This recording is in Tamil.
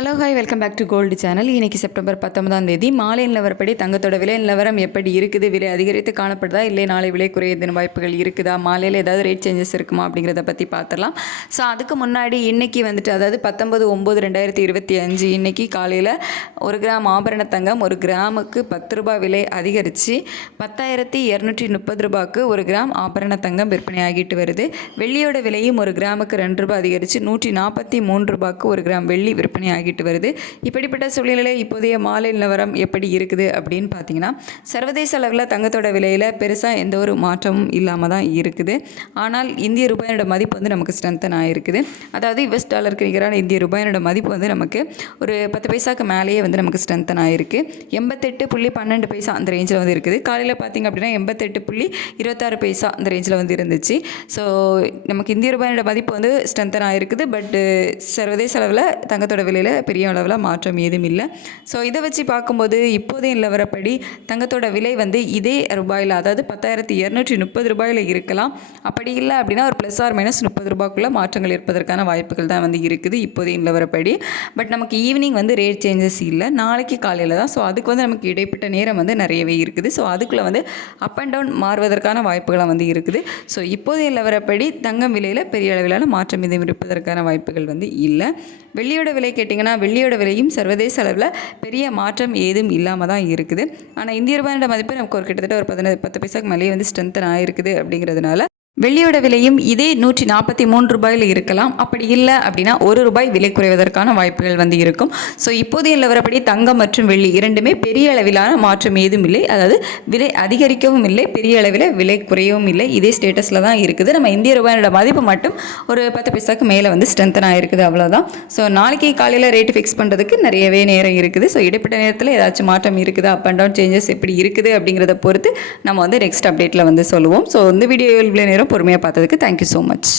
Hello hi welcome back to gold channel. இன்றைக்கி செப்டம்பர் 19ஆம் தேதி மாலை நிலவரப்படி தங்கத்தோட விலை நிலவரம் எப்படி இருக்குது, விலை அதிகரித்து காணப்படுதா இல்லை நாளை விலை குறையதின் வாய்ப்புகள் இருக்குதா, மாலையில் ஏதாவது ரேட் சேஞ்சஸ் இருக்குமா அப்படிங்கிறத பற்றி பார்த்துடலாம். ஸோ அதுக்கு முன்னாடி இன்றைக்கி வந்துட்டு அதாவது 19/9/2025 இன்றைக்கி காலையில் ஒரு கிராம் ஆபரண தங்கம் ஒரு கிராமுக்கு 10 ரூபாய் விலை அதிகரித்து 10,230 ரூபாய்க்கு ஒரு கிராம் ஆபரண தங்கம் விற்பனையாகிட்டு வருது. வெள்ளியோட விலையும் ஒரு கிராமுக்கு 2 ரூபாய் அதிகரித்து 143 ரூபாய்க்கு ஒரு கிராம் வெள்ளி விற்பனை ஆகிட்டு வருது. இப்படிப்பட்ட சூழ்நிலை இப்போதைய மாலை நிலவரம் எப்படி இருக்குது அப்படின்னு பார்த்தீங்கன்னா, சர்வதேச அளவில் தங்கத்தோட விலையில் பெருசாக எந்த ஒரு மாற்றமும் இல்லாமல் தான் இருக்குது. ஆனால் இந்திய ரூபாயோட மதிப்பு வந்து நமக்கு ஸ்ட்ரென்தன் ஆகிருக்குது. அதாவது US டாலருக்கு நிகரான இந்திய ரூபாயோட மதிப்பு வந்து நமக்கு ஒரு 10 பைசாக்கு மேலேயே வந்து நமக்கு ஸ்ட்ரென்தன் ஆகிருக்கு. 88.12 பைசா அந்த ரேஞ்சில் வந்து இருக்குது. காலையில் பார்த்திங்க அப்படின்னா 88.26 பைசா அந்த ரேஞ்சில் வந்து இருந்துச்சு. ஸோ நமக்கு இந்திய ரூபாயோட மதிப்பு வந்து ஸ்ட்ரென்தன் ஆகிருக்குது. பட் சர்வதேச அளவில் தங்கத்தோட விலையில் பெரிய அளவில் மாற்றம் ஏதும் இல்லை. ஸோ இதை வச்சு பார்க்கும்போது இப்போதைய நிலவரப்படி தங்கத்தோட விலை வந்து இதே ரூபாயில், அதாவது 10,230 ரூபாயில் இருக்கலாம். அப்படி இல்லை அப்படின்னா ஒரு ப்ளஸ் ஆர் மைனஸ் 30 ரூபாய்க்குள்ளே மாற்றங்கள் இருப்பதற்கான வாய்ப்புகள் தான் வந்து இருக்குது இப்போதைய நிலவரப்படி. பட் நமக்கு ஈவினிங் வந்து ரேட் சேஞ்சஸ் இல்லை, நாளைக்கு காலையில் தான். ஸோ அதுக்கு வந்து நமக்கு இடைப்பட்ட நேரம் வந்து நிறையவே இருக்குது. ஸோ அதுக்குள்ளே வந்து அப் அண்ட் டவுன் மாறுவதற்கான வாய்ப்புகளாக வந்து இருக்குது. ஸோ இப்போதைய நிலவரப்படி தங்கம் விலையில் பெரிய அளவிலான மாற்றம் எதுவும் இருப்பதற்கான வாய்ப்புகள் வந்து இல்லை. வெள்ளியோட விலை கேட்டிங்கன்னா வெள்ளியோட விலையும் சர்வதேச அளவில் பெரிய மாற்றம் ஏதும் இல்லாமல் தான் இருக்குது. ஆனால் இந்திய ரூபாயோட மதிப்பு நமக்கு ஒரு கிட்டத்தட்ட ஒரு 10 பைசாக்கு மேலேயே வந்து ஸ்ட்ரென்தன் ஆகிருக்குது. அப்படிங்கிறதுனால வெள்ளியோட விலையும் இதே 143 ரூபாயில் இருக்கலாம். அப்படி இல்லை அப்படின்னா ₹1 விலை குறைவதற்கான வாய்ப்புகள் வந்து இருக்கும். ஸோ இப்போதைய நிலவரப்படி தங்கம் மற்றும் வெள்ளி இரண்டுமே பெரிய அளவிலான மாற்றம் ஏதும் இல்லை. அதாவது விலை அதிகரிக்கவும் இல்லை, பெரிய அளவில் விலை குறையவும் இல்லை. இதே ஸ்டேட்டஸில் தான் இருக்குது. நம்ம இந்திய ரூபாயோட மதிப்பு மட்டும் ஒரு 10 பைசாக்கு மேலே வந்து ஸ்ட்ரென்தன் ஆகிருக்குது, அவ்வளோதான். ஸோ நாளைக்கு காலையில் ரேட்டு ஃபிக்ஸ் பண்ணுறதுக்கு நிறையவே நேரம் இருக்குது. ஸோ இடைப்பட்ட நேரத்தில் ஏதாச்சும் மாற்றம் இருக்குதா, அப் அண்ட் டவுன் சேஞ்சஸ் எப்படி இருக்குது அப்படிங்கிறத பொறுத்து நம்ம வந்து நெக்ஸ்ட் அப்டேட்டில் வந்து சொல்லுவோம். ஸோ இந்த வீடியோ இவ்வளோ நேரம் பொறுமையாக பார்த்ததுக்கு தேங்க்யூ ஸோ மச்.